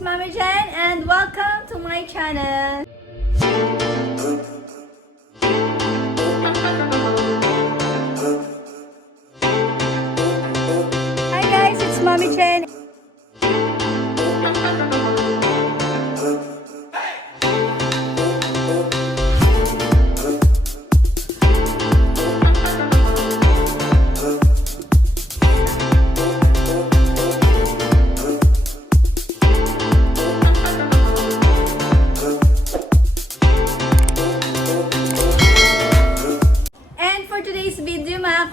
Mami Jen and welcome to my channel. Hi guys, it's Mami Jen.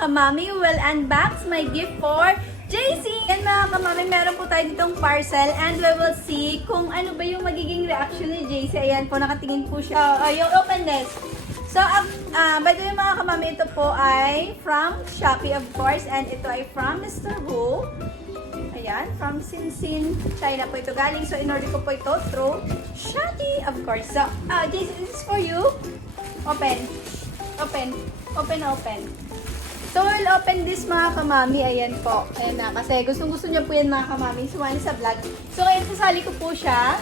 Kamami will unbox my gift for JC. And mga kamami, meron po tayo ditong parcel and we will see kung ano ba yung magiging reaction ni JC. Ayan po, nakatingin po siya. Yung openness. So, by the way mga kamami, ito po ay from Shopee of course and ito ay from Mr. Wu. Ayan, from Sinsin, China po ito galing. So, in-order ko po ito through Shopee of course. So, JC, this is for you. Open. Open. Open, open. So, we'll open this mga kamami. Ayan po. Ayan na. Kasi gustong-gusto niyo po yan mga kamami. Sumali sa vlog. So, ngayon sasali ko po siya.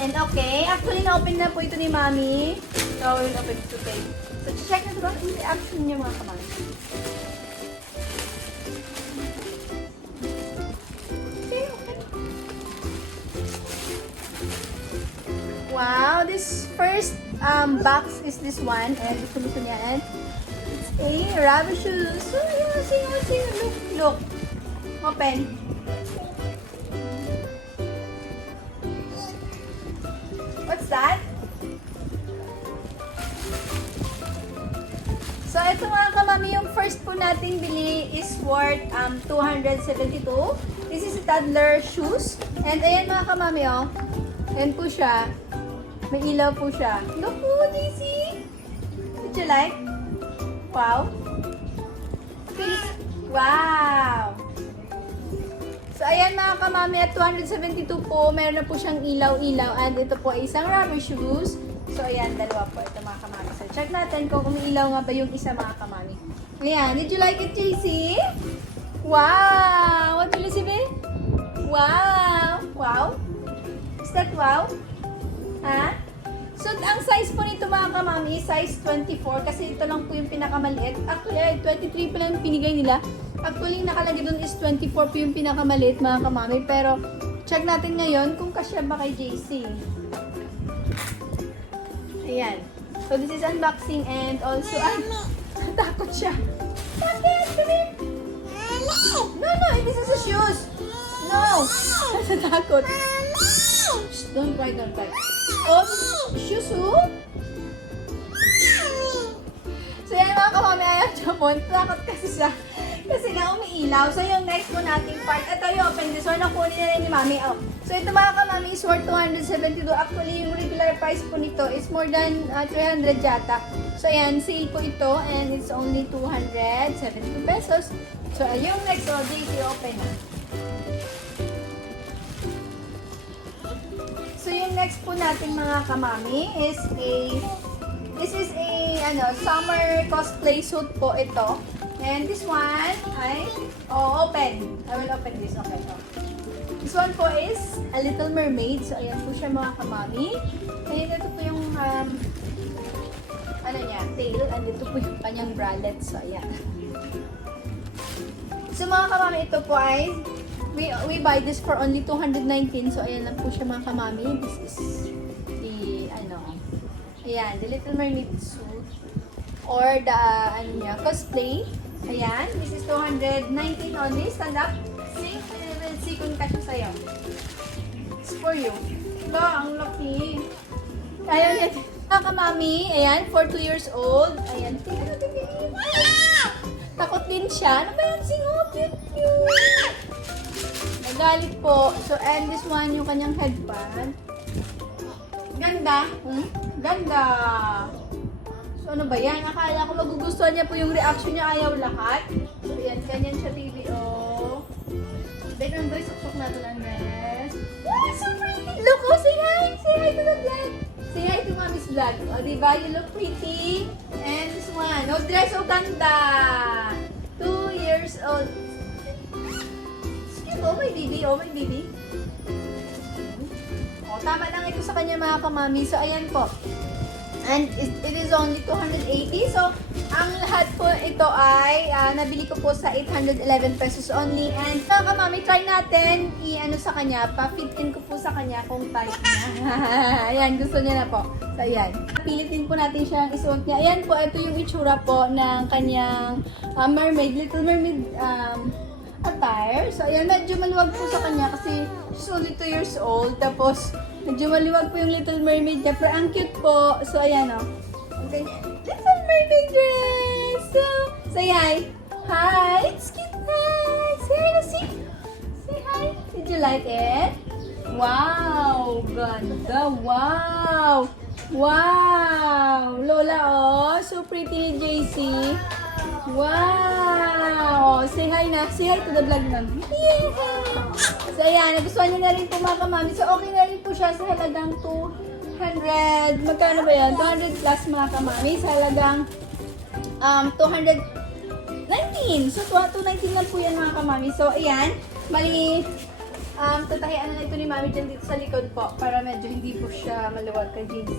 And okay. Actually, na-open na po ito ni mami. So, we'll open it today. So, check na ito ba yung reaction niya mga kamami. Okay, open. Wow! This first box is this one. And gusto niya. And hey, rubber shoes. So, yeah, see. Look. Open. What's that? So, ito mga kamami, yung first po nating bili is worth 272. This is toddler shoes. And ayan mga kamami, oh. Ayan po siya. May ilaw po siya. Look po, JC. Did you like? Wow. Wow. So, ayan mga kamami, at 272 po, meron na po siyang ilaw-ilaw. And ito po ay isang rubber shoes. So, ayan, dalawa po ito mga kamami. So, check natin kung umiilaw nga ba yung isa mga kamami. Ayan, did you like it, JC? Wow! What will you say, babe? Wow! Wow? Is that wow? Ha? So, ang size po nito mga kamami, size 24 kasi ito lang po yung pinakamaliit. Actually, 23 pa lang yung pinigay nila. Actually, nakalagay doon is 24 po yung pinakamaliit mga kamami. Pero, check natin ngayon kung kasya ba kay JC. Ayan. So, this is unboxing and also, ay, natakot siya. Bakit? No, this is a shoes. No. Natakot. Shh, don't cry. Oh, shoes, oh? So, yan mga kamami, ayaw Japon. Takot kasi siya. Kasi nga umiilaw. So, yung next po nating part, ito yung open this one. Nakunin na rin ni mami. Oh. So, ito mga kamami is worth 272. Actually, yung regular price po nito is more than 300 yata. So, ayan, sale po ito. And it's only 272 pesos. So, yung next, oh, JC, open na. So, yung next po nating mga kamami is this is a summer cosplay suit po ito. And this one ay, open. I will open this. Okay, ito. This one po is a Little Mermaid. So, ayan po siya mga kamami. Ayan, ito po yung, tail. And ito po yung kanyang bralette. So, ayan. So, mga kamami, ito po ay, we buy this for only 219. So, ayan lang po siya mga kamami. This is the, ayan, the Little Mermaid suit. Or the, cosplay. Ayan, this is 219 only. Stand up. See? We'll see kung kasya sa'yo. It's for you. Ito, ang laki. Ayan, yan. Mga kamami, ayan, for 2 years old. Ayan, tingnan. Takot din siya. Ano ba yan? Singot, cute. Nagalit po. So, and this one, yung kanyang headband. Ganda. Ganda. So, ano ba yan? Akala ko magugustuhan niya po yung reaction niya. Ayaw lahat. So, yan. Ganyan siya, TV. Oh. Then, Andres, suksok natin, Andres. Wow, so pretty. Look, oh, say hi. Say hi to the vlog. Say hi to Mommy's vlog. O, oh, diba? You look pretty. And this one. Oh, dress, oh, ganda. 2 years old. Oh, my baby. Oh, my baby. tama lang ito sa kanya mga kamami. So, ayan po. And it is only 280. So, ang lahat po ito ay nabili ko po sa 811 pesos only. And mga kamami, try natin i-ano sa kanya, pa-fit in ko po sa kanya kung type niya. Ayan, gusto niya na po. So, ayan. Pilit din po natin siyang isuot niya. Ayan po, ito yung itsura po ng kanyang mermaid, Little Mermaid attire. So, ayan, medyo maluwag po sa kanya kasi she's only 2 years old. Tapos, medyo maluwag po yung Little Mermaid niya. Pero ang cute po. So, ayan o. Ang ganyan. Little Mermaid dress! So, say hi. Hi! It's cute, guys! Say hi, see? Say hi. Did you like it? Wow! Ganda! Wow! Wow! Lola, oh! So pretty ni JC. Wow! Say hi na. Say hi to the vlog, ma'am. Yeah! So, ayan. Nagustuhan niyo na rin po mga kamami. So, okay na rin po siya sa halagang 200. Magkano ba yun? 200 plus mga kamami. Sa halagang 219. So, 219 lang po yan mga kamami. So, ayan. Mali, tatahian na ito ni mami dyan dito sa likod po. Para medyo hindi po siya maluwag kay JC.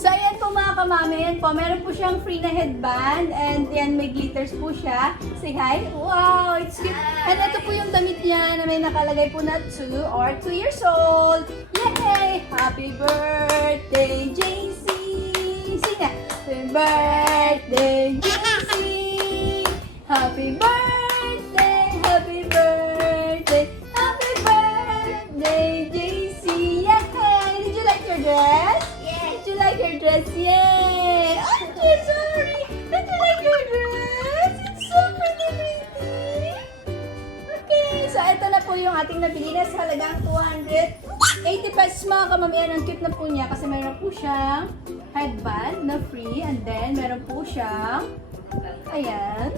So, ayan po mga kamami, ayan po, meron po siyang free na headband and yan may glitters po siya. Say hi. Wow, it's cute. And ito po yung damit niya na may nakalagay po na 2 or 2 years old. Yay! Happy birthday, JC! Sing na. Happy birthday, JC! Happy birthday, happy birthday, happy birthday, JC! Yay! Did you like your dress? Did you like your dress? Yay! Oh, I'm sorry! Did you like your dress? It's so pretty! Okay, so ito na po yung ating nabili na sa halagang 280 pesos mga kamamihan. Ang cute na po niya kasi mayroon po siyang headband na free and then meron po siyang ayan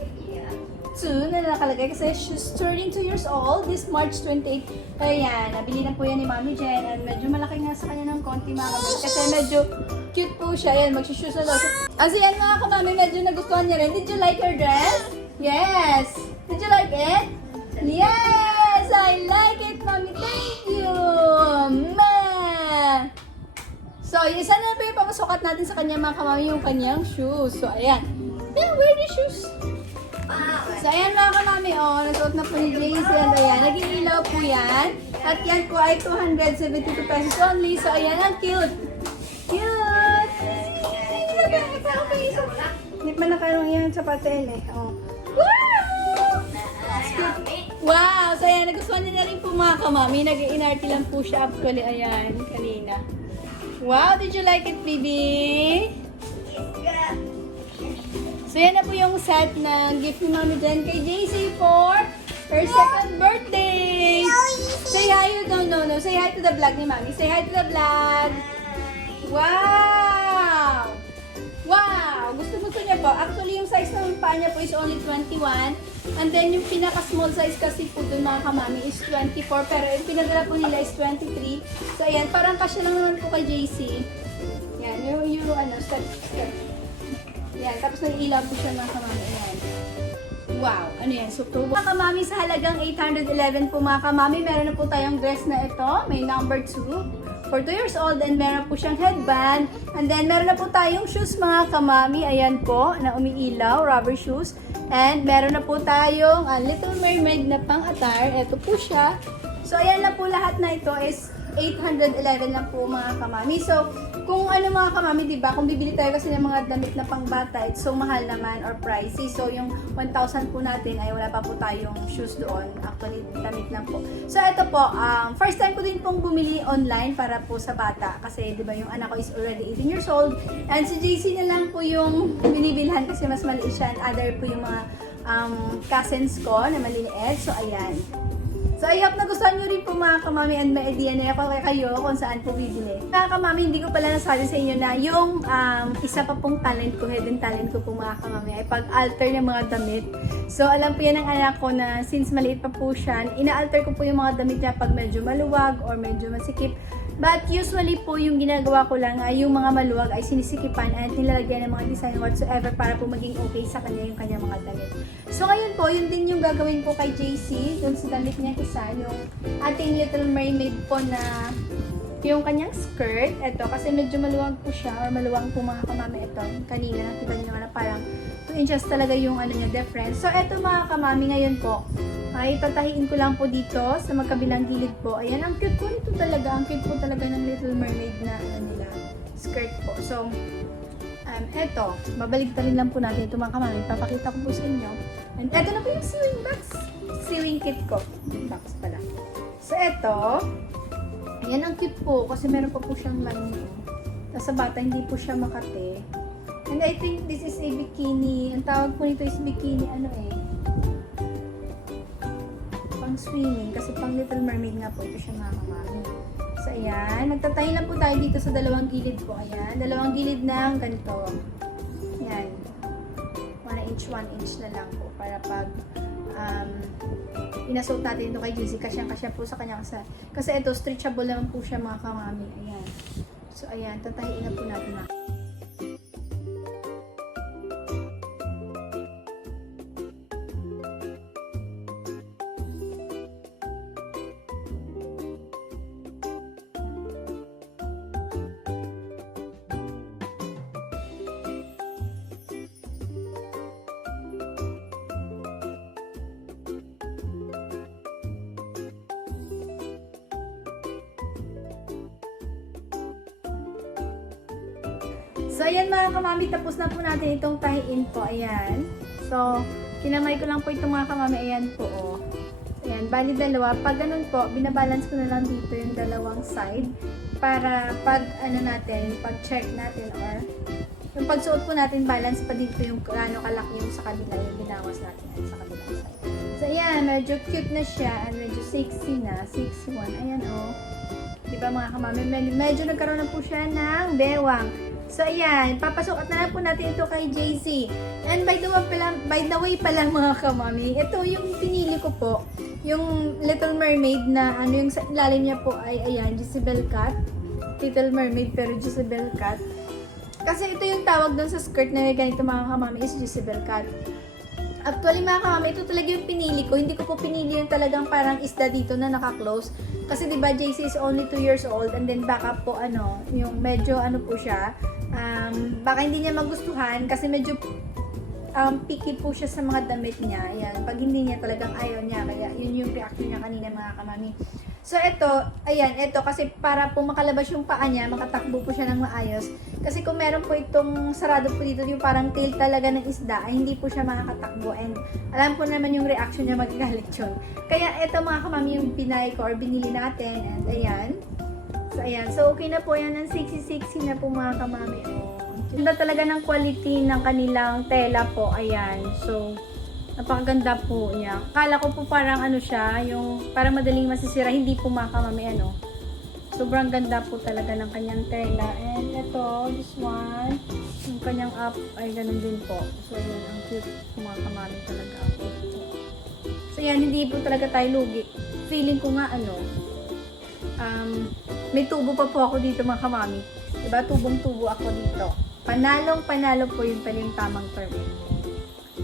2 na nakalagay kasi she's turning 2 years old this March 28. Ayan, nabili na po yan ni Mami Jen and medyo malaki nga sa kanya ng konti mga kamami kasi medyo cute po siya. Ayan, magsishoes na daw siya. As yan mga kamami, medyo nagustuhan niya rin. Did you like your dress? Yes! Did you like it? Yes! I like it, Mami. Thank you! Ma! So, isa na po yung pamasukat natin sa kanya mga kamami yung kanyang shoes. So, ayan. Yeah, wear the shoes. So, ayan mga kamami, oh, nasuot na po ni JC and ayan, naging ilaw po yan. At yan po ay 272 pesos only. So, ayan, ang cute. Cute! Hindi pa nakarong yan sa patel eh. Oh. Wow! Wow! So, ayan, nagustuhan niya na rin po mga kamami. Nag-inarty lang po siya actually, ayan, kanina. Wow! Did you like it, baby? So, yan na po yung set ng gift ni Mami Jen kay JC for her second birthday. Say hi. No. Say hi to the vlog ni Mami. Say hi to the vlog. Wow! Wow! Gusto niya po. Actually, yung size ng paa niya po is only 21. And then, yung pinaka-small size kasi po dun mga kamami is 24. Pero yung pinadala po nila is 23. So, ayan. Parang kasya lang naman po kay JC. Yan. Yung step. Yan, tapos nag-ilaw po siya mga kamami. Ayan. Wow, ano yan? So, mga kamami, sa halagang 811 po mga kamami, meron na po tayong dress na ito. May number 2 for 2 years old and meron po siyang headband. And then, meron na po tayong shoes mga kamami. Ayan po, na umiilaw, rubber shoes. And meron na po tayong Little Mermaid na pang-attire. Ito po siya. So, ayan na po lahat na ito is 811 lang po mga kamami. So, kung ano mga kamami, diba, kung bibili tayo kasi ng mga damit na pangbata, it's so mahal naman or pricey. So, yung 1,000 po natin ay wala pa po tayong shoes doon. Actually, damit lang po. So, ito po, first time ko din pong bumili online para po sa bata. Kasi, diba, yung anak ko is already 18 years old. And si JC na lang po yung binibilhan kasi mas maliit siya. And other po yung mga cousins ko na maliliit. So, ayan. So, I hope nagustuhan nyo rin po mga kamami and may idea na kayo kung saan po bibili. Mga kamami, hindi ko pala nasabi sa inyo na yung isa pa pong talent ko, hidden talent ko po mga kamami, ay pag-alter ng mga damit. So, alam po yan ng anak ko na since maliit pa po siya, ina-alter ko po yung mga damit niya pag medyo maluwag or medyo masikip. But usually po yung ginagawa ko lang ay yung mga maluwag ay sinisikipan at nilalagyan ng mga design whatsoever para po maging okay sa kanya yung kanyang mga damit. So ngayon po, yun din yung gagawin ko kay JC, dun sa damit niya isa, yung ating Little Mermaid po na yung kanyang skirt. Ito, kasi medyo maluwag po siya, or maluwag po mga kamami ito. Kanina, nakita niyo na parang 2 inches talaga yung ano niya, difference. So, ito mga kamami, ngayon po, ay tatahiin ko lang po dito sa magkabilang gilid po. Ayan, ang cute po nito talaga. Ang cute po talaga ng Little Mermaid na ano nila, skirt po. So, eto, babaligtarin lang po natin ito mga kamami. Papakita ko po sa inyo. And eto na po yung sewing box. Sewing kit ko. Box pala. So, eto, ayan, ang cute po kasi meron pa po siyang lamin. Sa bata, hindi po siya makate. And I think this is a bikini. Ang tawag po nito is bikini, ano eh, pang swimming. Kasi pang Little Mermaid nga po ito siya mga kamami. So, ayan. Nagtatahi lang po tayo dito sa dalawang gilid po. Ayan. Dalawang gilid ng ganito. Ayan. 1 inch na lang po. Para pag pinasuot natin ito kay JC, kasyang-kasya po sa kanyang sa. Kasi ito, stretchable naman po siya mga kamami. Ayan. So, ayan. Tatahiin na po natin na. So, ayan mga kamami, tapos na po natin itong tahiin po. Ayan. So, kinamay ko lang po itong mga kamami. Ayan po, oh. Ayan, bali dalawa. Pag ganun po, binabalance ko na lang dito yung dalawang side para pag ano natin, pag check natin or yung pagsuot po natin, balance pa dito yung ano kalaki yung sa kabila, yung binawas natin sa kabilang side. So, ayan, medyo cute na siya and medyo sexy na. 6'1". Ayan, oh. Diba mga kamami, medyo nagkaroon na po siya ng bewang. So, ayan, papasukat na lang po natin ito kay JC. And by the way pala mga kamami, ito yung pinili ko po, yung Little Mermaid na ano yung sa ilalim niya po ay, ayan, Jezebel Cut. Little Mermaid pero Jezebel Cut. Kasi ito yung tawag doon sa skirt na ganito mga kamami is Jezebel Cut. Actually mga kamami, ito talaga yung pinili ko. Hindi ko po pinili yung talagang parang isda dito na naka-close. Kasi diba JC is only 2 years old and then baka po ano, yung medyo ano po siya, baka hindi niya magustuhan kasi medyo picky po siya sa mga damit niya. Ayan, pag hindi niya talagang ayaw niya, kaya yun yung reaction niya kanina mga kamami. So, ito, ayan, ito kasi para po makalabas yung paa niya, makatakbo po siya ng maayos. Kasi kung meron po itong sarado po dito, yung parang tail talaga ng isda, ay hindi po siya makakatakbo. And alam po naman yung reaction niya, magagalit yun. Kaya ito mga kamami yung pinay ko or binili natin. And ayan. So, ayan. So, okay na po yan. Ang sexy-sexy na po mga kamami. Oh. Ganda talaga ng quality ng kanilang tela po. Ayan. So, napakaganda po niya. Akala ko po parang ano siya, yung parang madaling masisira, hindi po makamami ano. Sobrang ganda po talaga ng kanyang tela. And ito, this one, yung kanyang up ay ganun din po. So yun, ang cute po mga kamami talaga ako. So yan, hindi po talaga tayo lugi. Feeling ko nga ano, may tubo pa po ako dito mga kamami. Diba, tubong-tubo ako dito. Panalong-panalo po yung pala yung tamang term.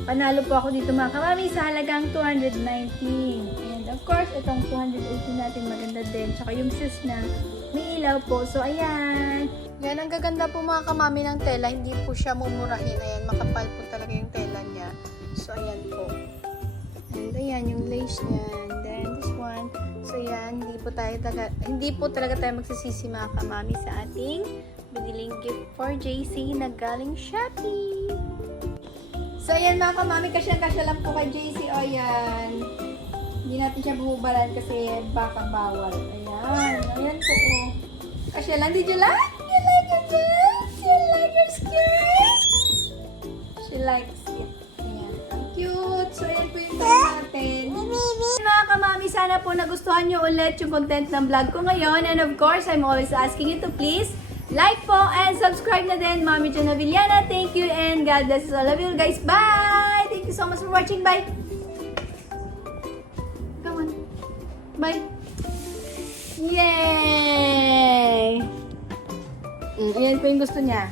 Panalo po ako dito mga kamami sa halagang 219. And of course, itong 218 natin maganda din. Tsaka yung shoes na may ilaw po. So, ayan. Yan, ang gaganda po mga kamami ng tela. Hindi po siya mumurahin. Ayan, makapal po talaga yung tela niya. So, ayan po. And ayan, yung lace niya. And then, this one. So, ayan, hindi po talaga tayo magsisisi mga kamami sa ating biniling gift for JC na galing Shopee. So, ayan mga kamami, kasya lang po kay JC. O, ayan. Hindi natin siya buhubalan kasi baka bawal. Ayan. Ayan po. Oh. Kasya lang. Did you like? You like your dress? You like your skirt? She likes it. Ayan. Ang cute. So, ayan po yung vlog natin. Mga kamami, sana po nagustuhan nyo ulit yung content ng vlog ko ngayon. And of course, I'm always asking you to please like po and subscribe na din, Mami Jana Villana. Thank you and God bless all of you guys. Bye! Thank you so much for watching. Bye! Come on. Bye! Yay! Ayan po yung gusto niya.